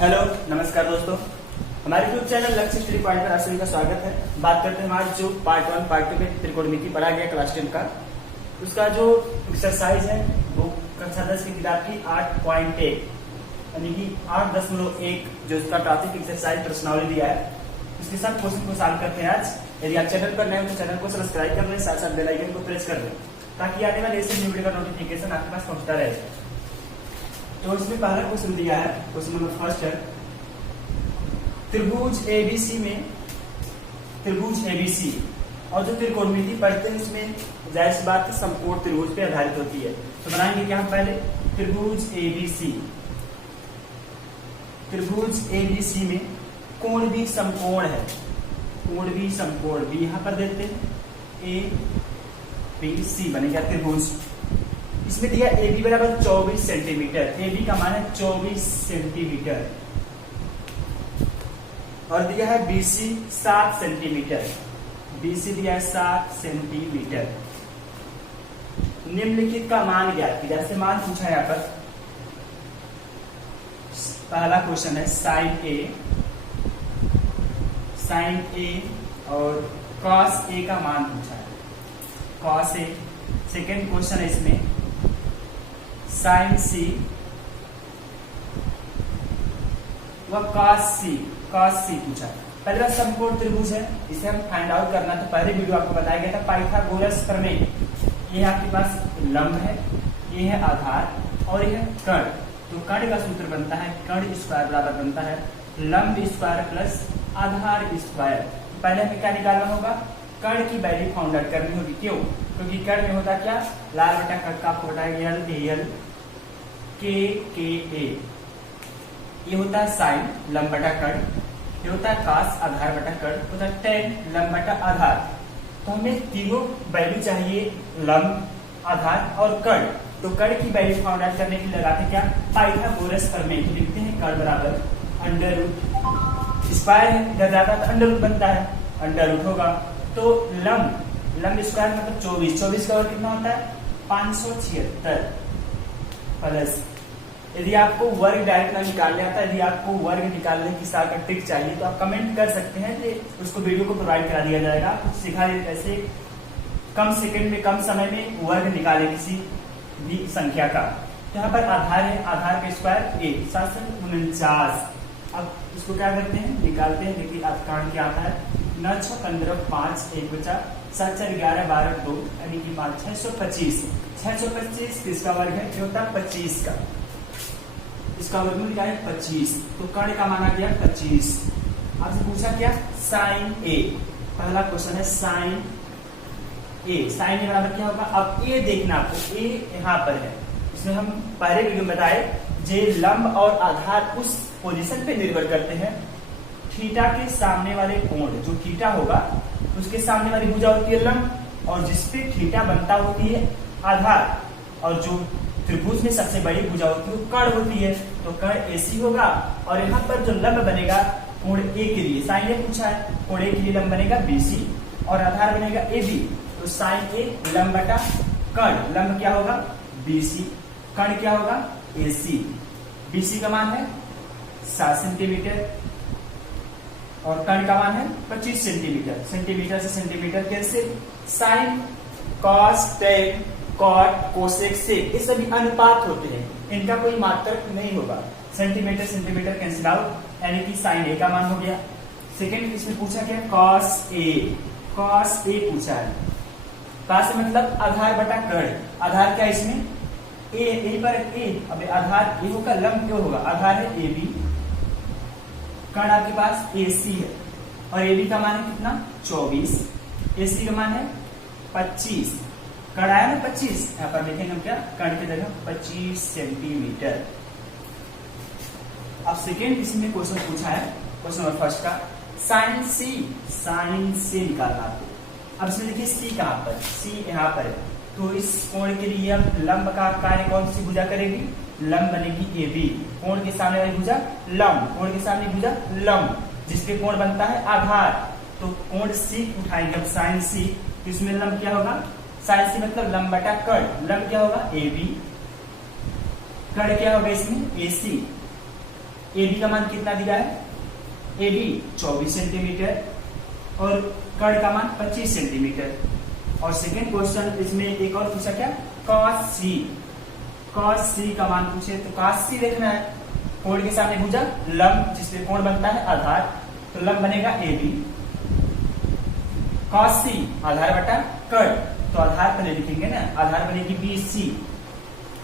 Hello नमस्कार दोस्तों, हमारे यूट्यूब चैनल लक्ष्य स्टडी पॉइंट पर आप सभी का स्वागत है। बात करते हैं हमारे जो पार्ट 1 पार्ट 2 में त्रिकोणमिति पढ़ा गया क्लास 10 का, उसका जो एक्सरसाइज है वो कक्षा 10 की किताब की 8.1 यानी कि 8.1 जो इसका टॉपिक एक्सरसाइज प्रश्नावली दिया है, उसके साथ क्वेश्चन को सॉल्व करते हैं आज। यदि आप चैनल पर नए हो तो चैनल को सब्सक्राइब कर लें, साथ साथ बेल आइकन को प्रेस कर लें ताकि आने वाले ऐसे वीडियो का नोटिफिकेशन आपके पास पहुंचता रहे। तो इसमें पहला क्वेश्चन दिया है, क्वेश्चन नंबर फर्स्ट है, त्रिभुज एबीसी में त्रिभुज एबीसी और जो त्रिकोणमिति पढ़ते हैं उसमें जाहिर सी बात है समकोण त्रिभुज पे आधारित होती है। तो बनाएंगे क्या हम पहले, त्रिभुज एबीसी में कोण भी समकोण है, कोण भी समकोण भी यहां पर देते हैं ए बी सी बनेगा त्रिभुज। इसमें दिया ए बी बराबर 24 सेंटीमीटर, ए बी का मान है 24 सेंटीमीटर और दिया है B C 7 centimetre, B C दिया है 7 सेंटीमीटर। निम्नलिखित का मान ज्ञात कीजिए, जैसे मान पूछा है यहाँ पर। पहला क्वेश्चन है साइन ए और कॉस ए का मान पूछा है, कॉस ए। सेकेंड क्वेश्चन है इसमें साइन सी व कॉस सी पूछा है। पहला समकोण त्रिभुज है, इसे हम फाइंड आउट करना। तो पहले वीडियो आपको बताया गया था पाइथागोरस प्रमेय। ये आपके पास लंब है, ये है आधार और ये है कर्ण। तो कर्ण का सूत्र बनता है कर्ण स्क्वायर बराबर बनता है लंब स्क्वायर प्लस आधार स्क्वायर। पहले हमें क्या निकालना होगा, कर्ण की वैल्यू फाउंड आउट करनी होगी। क्यों? क्योंकि कर्ण में होता क्या, लाल बटा कट का होता है एल के ए, ये होता है साइन लंब बटा कर्ण, ये होता है कॉस आधार बटा कर्ण, होता है टेन लंब बटा आधार। तो हमें तीनों वैल्यू चाहिए, लंब आधार और कर्ण। तो कर्ण की वैल्यू फाउंड आउट करने के लिए लगाते क्या, पाइथागोरस प्रमेय। तो लिखते हैं कर्ण बराबर अंडर रूट, स्क्वायर है इधर जाता है तो अंडर रूट बनता है, अंडर रूट होगा। तो लंब स्क्वायर मतलब 24 का वर्ग कितना होता है 576 प्लस। यदि आपको वर्ग डायरेक्ट ना निकालने आता, यदि आपको वर्ग निकालने की सारा ट्रिक चाहिए तो आप कमेंट कर सकते हैं कि उसको वीडियो को प्रोवाइड करा दिया जाएगा। कुछ सिखा दिया कैसे कम सेकंड में कम समय में वर्ग निकाले किसी भी संख्या का। यहाँ पर आधार है, आधार का स्क्वायर ए 749। अब इसको क्या करते हैं, निकालते हैं। देखिए आप कारण क्या आता है, 9 6 15 5 1 बचा 7 4 11 12 2 यानी कि 5 625। 625 किसका वर्ग है, जो होता है 25 का, इसका वर्गमूल क्या है 25। तो कर्ण का माना गया 25। आपसे पूछा क्या, साइन ए। पहला क्वेश्चन है साइन ए, साइन ए बराबर क्या होगा। अब ए देखना आपको, ए यहाँ पर है, इसमें हम पहले वीडियो में बताए जे लंब और आधार उस पोजीशन पे निर्भर करते हैं। थीटा के सामने वाले कोण, जो थीटा होगा उसके सामने वाली भुजा होती है लंब, और जिसपे थीटा बनता होती है आधार, और जो त्रिभुज में सबसे बड़ी भुजा होती है वो कर्ण होती है। तो कर्ण एसी होगा और यहाँ पर जो लंब बनेगा कोण ए के लिए, साइन ए पूछा है, कोण ए के लिए लंब बनेगा बीसी और आधार बनेगा ए बी। तो साइन ए लंब बटा कर्ण, लंब क्या होगा बीसी, कर्ण क्या होगा एसी। बीसी का मान है 7 सेंटीमीटर और कर्ण का मान है 25 सेंटीमीटर। सेंटीमीटर से सेंटीमीटर कैसे, sine cos tan cot cosec sec, ये सभी अनुपात होते हैं, इनका कोई मात्रक नहीं होगा। सेंटीमीटर सेंटीमीटर कैंसिल आउट, यानी कि साइन ए का मान हो गया। सेकेंड इसमें पूछा क्या, कॉस ए पूछा है। कॉस मतलब आधार बटा कर्ण, आधार क्या इसमें ए पर ए, अब आधार ए होगा, लंब क्यों होगा, आधार है ए बी, कर्ण आपके पास ए सी है और ए बी का मान है कितना 24, ए सी का मान है 25, कर्ण आया ना 25, यहाँ पर लिखेंगे हम क्या, कर्ण की जगह 25 सेंटीमीटर। अब सेकेंड इसमें क्वेश्चन पूछा है, क्वेश्चन नंबर फर्स्ट का साइन से निकालना आपको। अब इसमें देखिए सी कहाँ पर, सी यहाँ पर है। तो इस कोण के लिए हम लंब का कार्य कौन सी भुजा करेगी, लंब बनेगी ए बी, कोण के सामने वाली भुजा लंब, कोण के सामने भुजा लंब, जिसके कोण बनता है आधार। तो कोण सी उठाएंगे हम साइन सी, इसमें लंब क्या होगा, साइन सी मतलब लंब बटा कर्ण, लंब क्या होगा ए बी, कर्ण क्या होगा इसमें ए सी। AB का मान कितना दिया है, AB 24 सेंटीमीटर और कर्ण का मान 25 सेंटीमीटर। और सेकेंड क्वेश्चन इसमें एक और पूछा क्या, cos C का मान पूछे तो cos C देखना है, कोण के सामने भुजा लंब जिसपे कोण बनता है आधार, तो लंब बनेगा AB, cos C आधार बटा कर्ण, तो आधार पहले लिखेंगे ना, आधार बनेगी BC,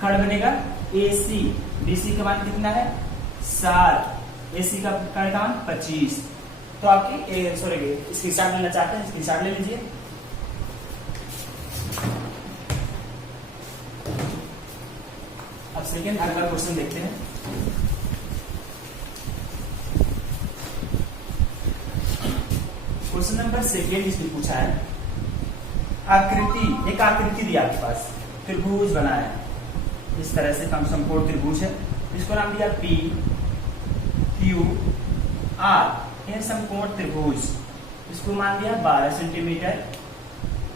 कर्ण बनेगा AC, BC का मान कितना है 7, AC का कर्ण का मान 25। तो आपकी सॉरी स्क्रीनशॉट लेना चाहते हैं, स्क्रीनशॉट ले लीजिए। अब सेकेंड अगला क्वेश्चन देखते हैं। क्वेश्चन नंबर सेकेंड इसमें पूछा है आकृति, एक आकृति दिया आपके पास, त्रिभुज बना है इस तरह से, समकोण त्रिभुज है, इसको नाम दिया P Q R, यह समकोण त्रिभुज, इसको मान दिया 12 सेंटीमीटर,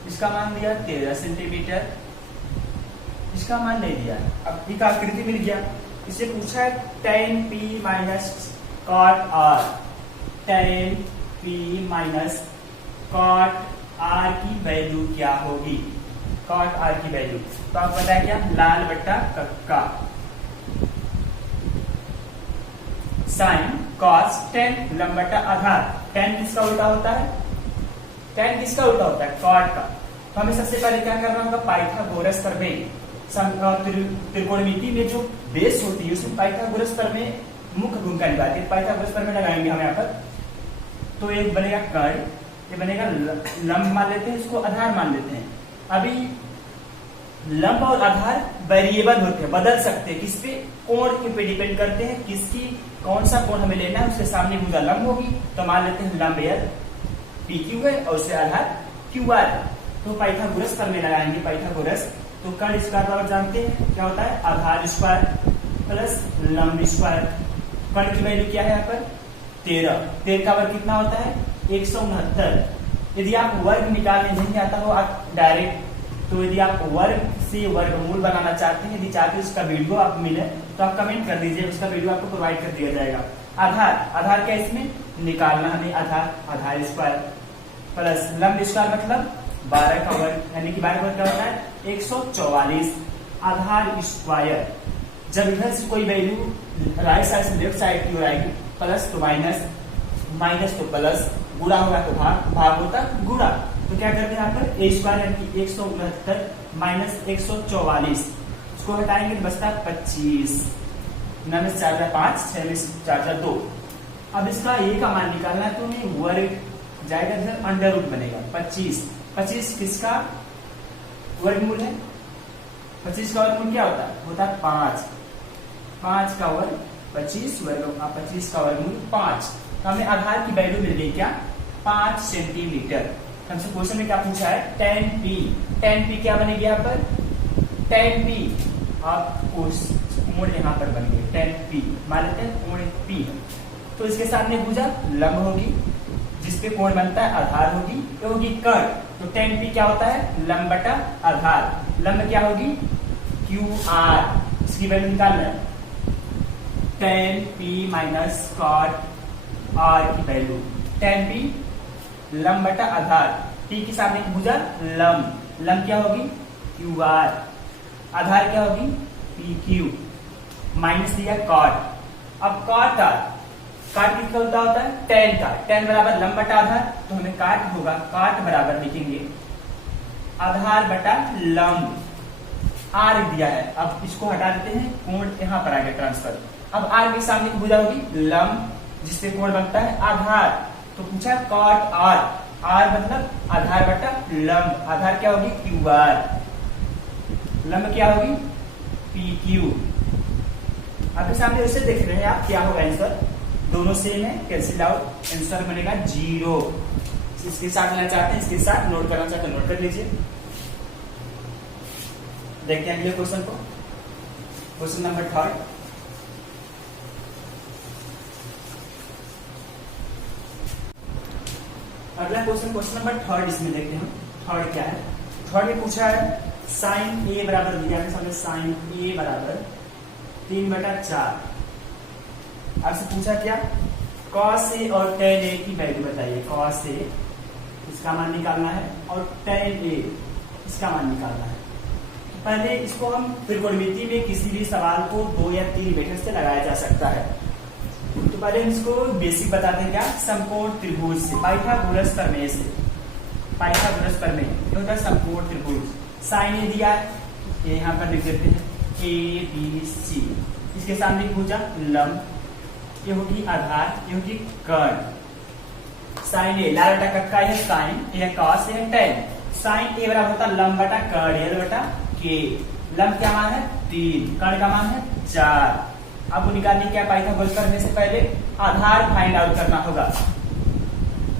इसका मान दिया 13 सेंटीमीटर, इसका मान नहीं दिया। अब एक आकृति मिल गया, इसे पूछा है tan P minus cot R, tan P minus cot R की वैल्यू क्या होगी, cot R की वैल्यू, तो आप बताया क्या, लाल बट्टा कक्का, साइन cos tan लंब बटा आधार, tan किसका उल्टा होता है, tan किसका उल्टा होता है, cot का। तो हमें सबसे पहले क्या करना होगा, पाइथागोरस प्रमेय, त्रिकोणमिति में जो बेस होती है उसमें पाइथागोरस प्रमेय मुख्य भूमिका निभाती है, पाइथागोरस प्रमेय लगाएंगे हम यहाँ पर। तो एक बनेगा कर्ण, ये बनेगा लंब मान लेते हैं, इसको आधार मान लेते हैं। अभी लंब और आधार वेरिएबल होते हैं, बदल सकते हैं, किसपे, कोण के पे डिपेंड करते हैं, किसकी कौन सा कोण हमें लेना है, उसके सामने भुजा लंब होगी, तो मान लेते हैं लंब L PQ है और उससे आधार QR। तो पाइथागोरस प्रमेय लगाएंगे, पाइथागोरस, तो कर्ण स्क्वायर बराबर जानते हैं क्या होता है, आधार स्क्वायर प्लस लंब स्क्वायर। कर्ण की वैल्यू क्या है यहाँ पर 13, 13 का वर्ग कितना होता है 169। यदि आप वर्ग निकालने नहीं आता हो आप डायरेक्ट, तो यदि आप वर्ग से वर्गमूल बनाना चाहते हैं, यदि चाहते हैं उसका वीडियो आप मिले तो आप कमेंट कर दीजिए, उसका वीडियो आपको प्रोवाइड कर दिया जाएगा। आधार, आधार क्या इसमें निकालना हमें, आधार, आधार स्क्वायर प्लस लंब स्क्वायर मतलब 12 का वर्ग, यानी कि 12 वर्ग क्या होता है 144 आधार स्क्वायर। जब इधर से कोई वैल्यू राइट साइड से लेफ्ट साइड की ओर आएगी, प्लस तो माइनस, माइनस तो प्लस, गुणा होगा तो भाग, भाग होता गुणा, तो क्या करते हैं यहाँ पर ए स्क्वायर यानी कि 169 माइनस 144, इसको हटाएंगे तो बचता है 25, 9 में 4 5, 6 में 4 2। अब इसका ए का मान निकालना है तो हमें वर्ग जाएगा, इधर अंडर रूट बनेगा 25, 25 किसका वर्गमूल है, 25 का वर्गमूल क्या होता है 5, 5 का वर्ग 25 वर्ग, 25 का वर्गमूल 5। तो हमें आधार की वैल्यू मिल गई क्या 5 सेंटीमीटर। हमसे क्वेश्चन में क्या पूछा है tan P, tan P क्या बनेगी यहाँ पर tan P, आप कोण यहाँ पर बन गए tan P, मान लेते हैं कोण P, तो इसके सामने भुजा लंब होगी जिसपे कोण बनता है आधार होगी, ये होगी कर्ण, तो tan P क्या होता है लंब बटा आधार, लंब क्या होगी QR, इसकी वैल्यू निकालना है tan P minus cot R की वैल्यू, tan P लंब बटा आधार, P के सामने की भुजा लंब, लंब क्या होगी QR, आधार क्या होगी PQ, माइनस दिया cot। अब cot R, काट किसका उल्टा होता है tan का, tan बराबर लंब बटा आधार, तो हमें काट होगा, काट बराबर लिखेंगे आधार बटा लंब, R दिया है। अब इसको हटा देते हैं, कोण यहाँ पर आ गया ट्रांसफर। अब R के सामने की भुजा होगी लंब जिससे कोण बनता है आधार, तो पूछा cot R, R मतलब आधार बटा लंब, आधार क्या होगी QR, लंब क्या होगी PQ। आपके सामने उसे देख रहे हैं आप, क्या होगा आंसर, दोनों सेम है, कैंसिल आउट, आंसर बनेगा 0। इसके साथ लेना चाहते हैं, इसके साथ नोट करना चाहते हैं नोट कर लीजिए। देखते हैं अगले क्वेश्चन को, क्वेश्चन नंबर 3। अगला क्वेश्चन, क्वेश्चन नंबर 3 इसमें देखते हैं, थर्ड क्या है। थर्ड में पूछा है साइन ए बराबर दिया है, साइन ए बराबर 3/4 आपसे पूछा क्या, cos A और tan A की वैल्यू बताइए। cos A इसका मान निकालना है और tan A इसका मान निकालना है। पहले इसको हम त्रिकोणमिति में किसी भी सवाल को 2 या 3 मेथड से लगाया जा सकता है। तो पहले हम इसको बेसिक बताते हैं क्या, समकोण त्रिभुज से, पाइथागोरस प्रमेय से। पाइथागोरस प्रमेय ये होता है समकोण त्रिभुज। साइन ए दिया है, ये यहाँ पर लिख देते हैं ABC, इसके सामने भुजा लंब, ये होगी आधार, ये होगी कर्ण। साइन ए लाल बटा कक्का है साइन, यह कॉस है tan। साइन ए बराबर होता है लंब बटा कर्ण, l बटा k। लंब क्या मान है 3, कर्ण का मान है 4। आपको निकालने क्या, पाइथागोरस करने से पहले आधार फाइंड आउट करना होगा।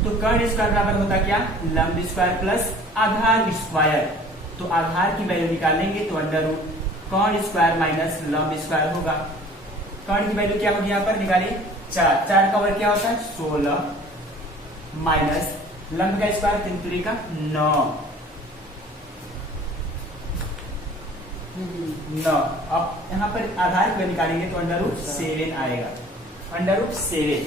तो कर्ण स्क्वायर बराबर होता क्या, लंब स्क्वायर प्लस आधार स्क्वायर। तो आधार की वैल्यू निकालेंगे तो अंडर रूट कर्ण स्क्वायर माइनस लंब स्क्वायर होगा। कर्ण की वैल्यू क्या होगी यहाँ पर निकालिए 4, 4 का वर्ग क्या होता है 16 माइनस लंब का स्क्वायर 3 3 का 9। अब यहाँ पर आधार की वैल्यू निकालेंगे तो अंडर रूट 7 आएगा, अंडर रूट 7।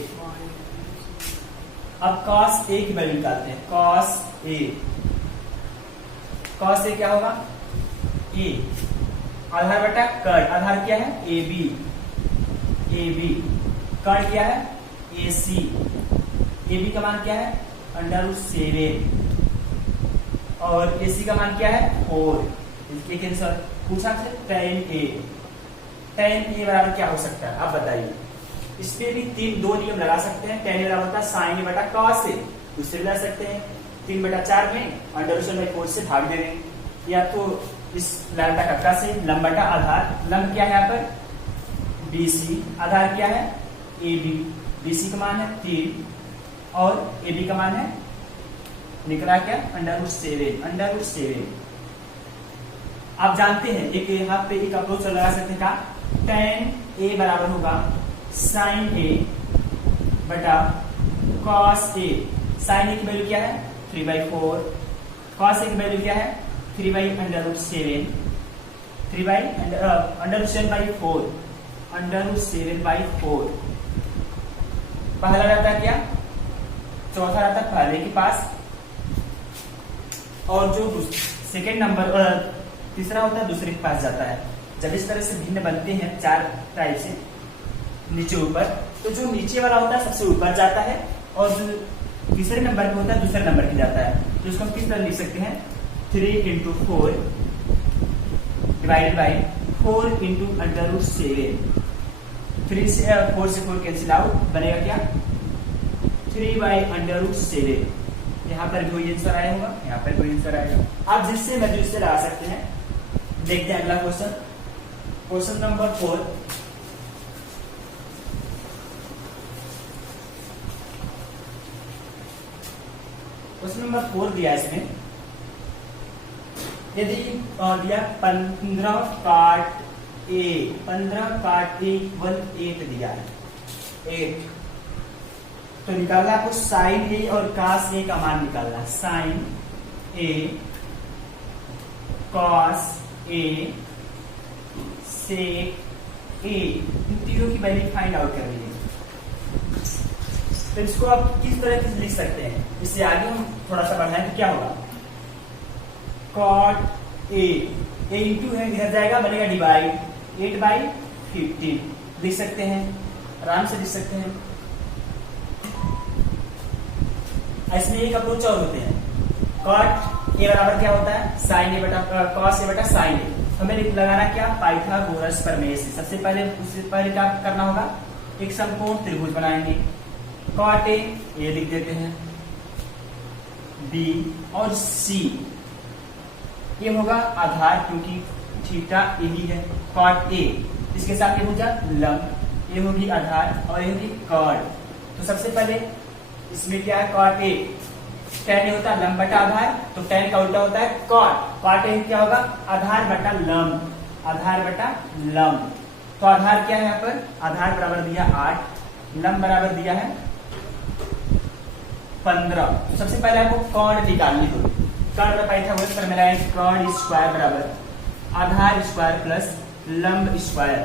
अब cos A की वैल्यू निकालते हैं। cos A क्या होगा, A आधार बटा कर्ण, आधार क्या है AB, कर्ण क्या है AC, AB का मान क्या है अंडर रूट 7 और AC का मान क्या है 4। इसके कैंसर पूछा से tan A बराबर क्या हो सकता है, आप बताइए। इस पे भी 2 नियम लगा सकते हैं। tan A बराबर होता है sin A बटा cos A, उससे भी लगा सकते हैं 3/4 में अंडर रूट बाई 4 से भाग दे दें, या तो इस लाल बटा कक्का से लंब बटा आधार। लंब क्या है यहाँ पर BC, आधार क्या है AB, BC का मान है 3 और AB का मान है निकला क्या अंडर रूट 7। आप जानते हैं एक यहाँ पे एक अप्रोच लगा सकते हैं का, tan A बराबर होगा sin A बटा cos A। sin A की वैल्यू क्या है 3/4, cos A की वैल्यू क्या है 3/√7, 3/√7/4, √7/4। पहला रहता है क्या, चौथा रहता है पहले के पास, और जो सेकेंड नंबर तीसरा होता है दूसरे के पास जाता है। जब इस तरह से भिन्न बनते हैं 4 टाइप से नीचे ऊपर, तो जो नीचे वाला होता है सबसे ऊपर जाता है और जो तीसरे नंबर पे होता है दूसरे नंबर पे जाता है। तो इसको हम किस तरह लिख सकते हैं 3 × 4 डिवाइडेड बाई 4 × √7। 3 से 4 से 4 कैंसिल आउट, बनेगा क्या 3/√7। यहाँ पर भी वही आंसर आया होगा, यहाँ पर कोई आंसर आएगा। आप जिससे मर्जी उससे लगा सकते हैं। देखते हैं अगला question, question number 4। Question number 4 दिया इसमें, यदि दिया 15 काट A, 15 काट A = 8 दिया है 8, तो निकालना है आपको sin A और cos A का मान निकालना है। sin A cos A sec A, इन तीनों की वैल्यू फाइंड आउट करनी है। तो इसको आप किस तरह से लिख सकते हैं, इससे आगे हम थोड़ा सा बढ़ाएं तो क्या होगा cot A इंटू है इधर जाएगा, बनेगा डिवाइड 8/15 लिख सकते हैं, आराम से लिख सकते हैं। इसमें एक अप्रोच और होते हैं, cot A बराबर क्या होता है sin A बटा cos A बटा sin A। हमें लगाना क्या पाइथागोरस प्रमेय से। सबसे पहले उससे पहले क्या करना होगा, एक समकोण त्रिभुज बनाएंगे। cot A ये लिख देते हैं, B और C ये होगा आधार क्योंकि थीटा यही है। cot A इसके साथ ये भुजा लंब, ये होगी आधार और ये होगी कर्ण। तो सबसे पहले इसमें क्या है cot A, tan होता है लंब बटा आधार, तो tan का उल्टा होता है cot A क्या होगा आधार बटा लंब, आधार बटा लंब। तो आधार क्या है यहाँ पर, आधार बराबर दिया 8, लंब बराबर दिया है 15। तो सबसे पहले आपको कर्ण निकालनी होगी। कर्ण में पाइथागोरस प्रमेय लगाएंगे, कर्ण स्क्वायर बराबर आधार स्क्वायर प्लस लंब स्क्वायर।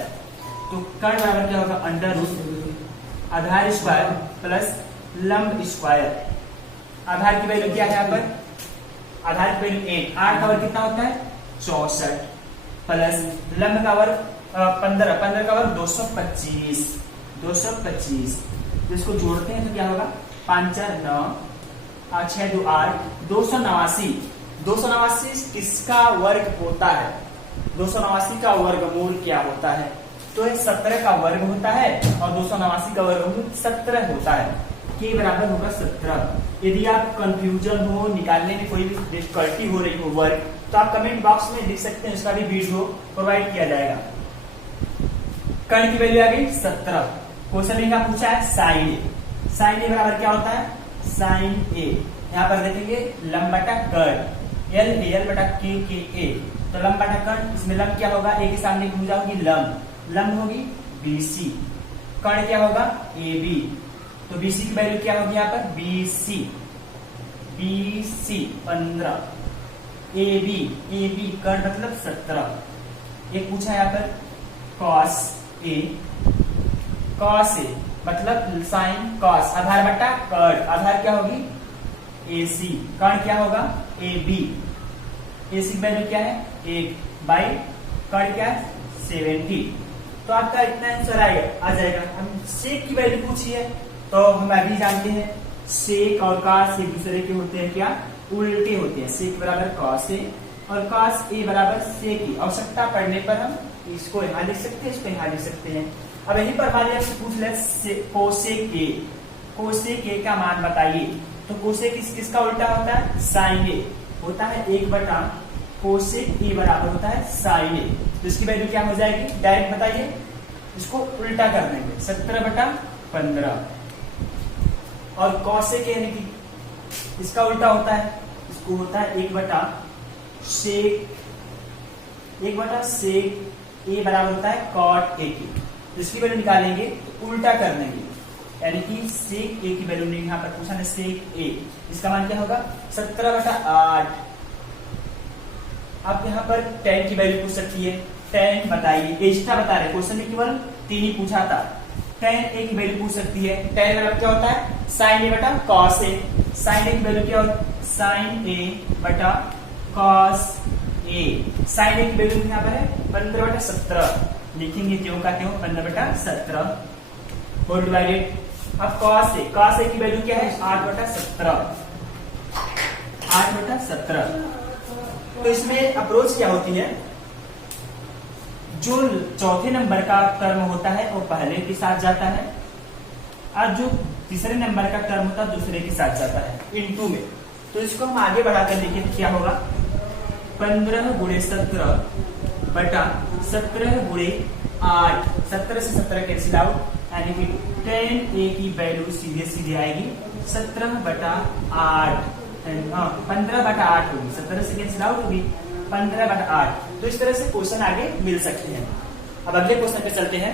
तो कर्ण बराबर क्या होगा अंडर रूट आधार स्क्वायर प्लस लंब स्क्वायर। आधार की वैल्यू क्या है यहाँ पर, आधार की वैल्यू 8, 8 का वर्ग कितना होता है 64 प्लस लंब का वर्ग 15, 15 का वर्ग 225, 225। इसको जोड़ते हैं तो क्या होगा 5 4 9 6 2 8, 289। 289 किसका वर्ग होता है, 289 का वर्गमूल क्या होता है, तो ये 17 का वर्ग होता है और 289 का वर्गमूल 17 होता है, के बराबर होगा 17। यदि आप कंफ्यूजन हो, निकालने में कोई भी डिफिकल्टी हो रही हो वर्ग, तो आप कमेंट बॉक्स में लिख सकते हैं, उसका भी वीडियो प्रोवाइड किया जाएगा। कर्ण की वैल्यू आ गई 17। क्वेश्चन में क्या पूछा है साइन ए, साइन ए बराबर क्या होता है साइन ए। यहाँ पर देखेंगे लंब बटा कर्ण, एल ए एल बटा के ए, तो लंब बटा कर्ण, इसमें लंब क्या होगा, ए के सामने भुजा होगी लंब, लंब होगी बीसी, कर्ण क्या होगा ए बी, तो बीसी की वैल्यू क्या होगी यहाँ पर बीसी, बीसी 15, ए बी कर्ण मतलब 17। एक पूछा यहाँ पर कॉस ए, कॉस ए मतलब साइन कॉस, आधार बटा कर्ण, आधार क्या होगी एसी, कर्ण क्या होगा ए बी, एसी की वैल्यू क्या है 1 बाई कर्ण क्या है 70। तो आपका इतना आंसर आ जाएगा। हम सेक की वैल्यू पूछी है तो हम अभी जानते हैं सेक और कॉस एक दूसरे के होते हैं क्या, उल्टे होते हैं। सेक बराबर कॉस ए और कॉस ए बराबर सेक ए। आवश्यकता पड़ने पर हम इसको यहाँ लिख सकते हैं, इसको यहाँ लिख सकते हैं। अब यहीं पर मान लिया पूछ ले कोसेक ए, कोसेक ए का मान बताइए, तो कोसेक किसका उल्टा होता है साइन ए होता है, 1 बटा कोसेक ए बराबर होता है साइन ए। तो इसकी वैल्यू क्या हो जाएगी डायरेक्ट बताइए, इसको उल्टा कर देंगे 17 बटा 15 और कॉसेक यानी कि इसका उल्टा होता है, इसको होता है 1 बटा सेक, 1 बटा सेक ए बराबर होता है कॉट ए की। तो इसकी वैल्यू निकालेंगे तो उल्टा कर देंगे, यानी कि सेक ए की वैल्यू नहीं यहाँ पर पूछा ना, सेक ए इसका मान क्या होगा 17 बटा 8। आप यहाँ पर tan की वैल्यू पूछ सकती है, tan बताइए, एक्स्ट्रा बता रहे क्वेश्चन में केवल 3 ही पूछा था। tan ए की वैल्यू पूछ सकती है, tan बराबर क्या होता है sin ए बटा cos ए, sin ए की वैल्यू क्या होता है sin ए बटा cos ए, sin ए की वैल्यू यहाँ पर है 15 बटा 17, लिखेंगे त्यों का त्यों 15 बटा 17 होल डिवाइडेड। अब cos ए की वैल्यू क्या है 8 बटा 17, 8 बटा 17। तो इसमें अप्रोच क्या होती है, जो चौथे नंबर का टर्म होता है वो पहले के साथ जाता है और जो तीसरे नंबर का टर्म होता है दूसरे के साथ जाता है इनटू में। तो इसको हम आगे बढ़ाकर देखें तो क्या होगा 15 गुणे 17 बटा 17 गुणे 8, 17 से 17 कैंसिल आउट, यानी कि tan ए की वैल्यू सीधे सीधे आएगी 17 बटा 8, 15 बटा 8 होगी, 17 से कैंसिल आउट होगी 15 बटा 8। तो इस तरह से क्वेश्चन आगे मिल सकते हैं। अब अगले क्वेश्चन पे चलते हैं।